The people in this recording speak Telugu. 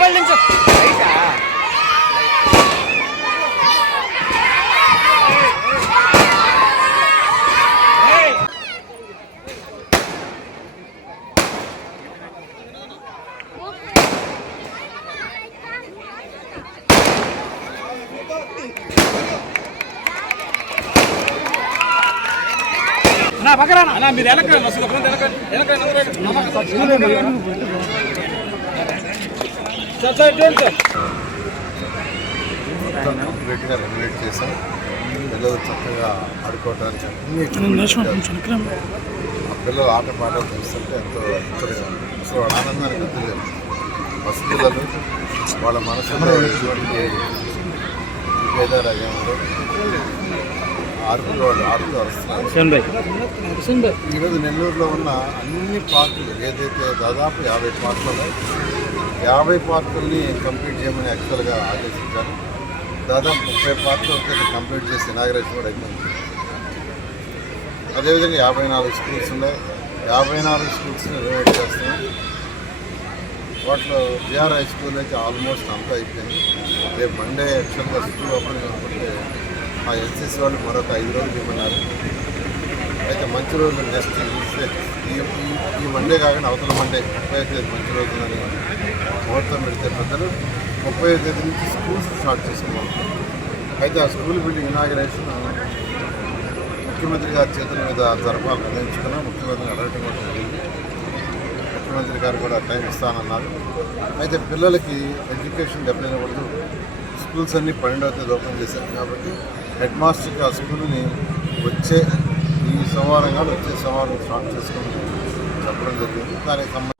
మొబైల్ దించు నా పక్కన మీరు వెనక వెనక వెనక రెగ్యులేట్ చేసాం పిల్లలు చక్కగా ఆడుకోవడానికి ఆ పిల్లలు ఆట పాటలు చూస్తుంటే ఎంతో. అసలు వాళ్ళ ఆనందానికి తెలియదు వస్తువులను వాళ్ళ మనసులో ఎటువంటి వాళ్ళు ఆడుతూ వస్తున్నారు ఈరోజు నెల్లూరులో ఉన్న అన్ని పార్కులు ఏదైతే దాదాపు యాభై పార్కులు యాభై పార్కుల్ని కంప్లీట్ చేయమని యాక్చువల్గా ఆదేశించారు. దాదాపు ముప్పై పార్కులు అయితే కంప్లీట్ చేసి ఇనాగ్రేషన్ కూడా అయిపోయింది. అదేవిధంగా యాభై నాలుగు స్కూల్స్ ఉన్నాయి. యాభై నాలుగు స్కూల్స్ని రినోవేట్ చేస్తున్నాం. వాటిలో బిఆర్ హై స్కూల్ అయితే ఆల్మోస్ట్ అంతా అయిపోయింది. రేపు మండే యాక్చువల్గా స్కూల్ ఓపెన్ కాకపోతే ఆ ఎన్సీసీ వాళ్ళు మరొక ఐదు రోజులు ఇవ్వన్నారు అయితే మంచి రోజులు నెక్స్ట్ ఈ ఈ- ఈ మండే కాకుండా అవతల మండే ముప్పై తేదీ మంచి రోజులని ముహూర్తం పెడితే పెద్దలు ముప్పై తేదీ నుంచి స్కూల్స్ స్టార్ట్ చేసుకోవాలి అయితే ఆ స్కూల్ బిల్డింగ్ ఇనాగరేషన్ ముఖ్యమంత్రి గారి చేతుల మీద జరపాలని నిర్ణయించుకున్నా. ముఖ్యమంత్రిని అడగటం కూడా జరిగింది. ముఖ్యమంత్రి గారు కూడా టైం ఇస్తానన్నారు. అయితే పిల్లలకి ఎడ్యుకేషన్ దెబ్బతినకూడదు స్కూల్స్ అన్నీ పన్నెండవ తేదీ ఓపెన్ చేశారు కాబట్టి హెడ్ మాస్టర్కి ఆ స్కూల్ని వచ్చే ఈ సోమవారం కాదు వచ్చే సోమవారం స్టార్ట్ చేసుకుని చెప్పడం జరిగింది. దానికి సంబంధించి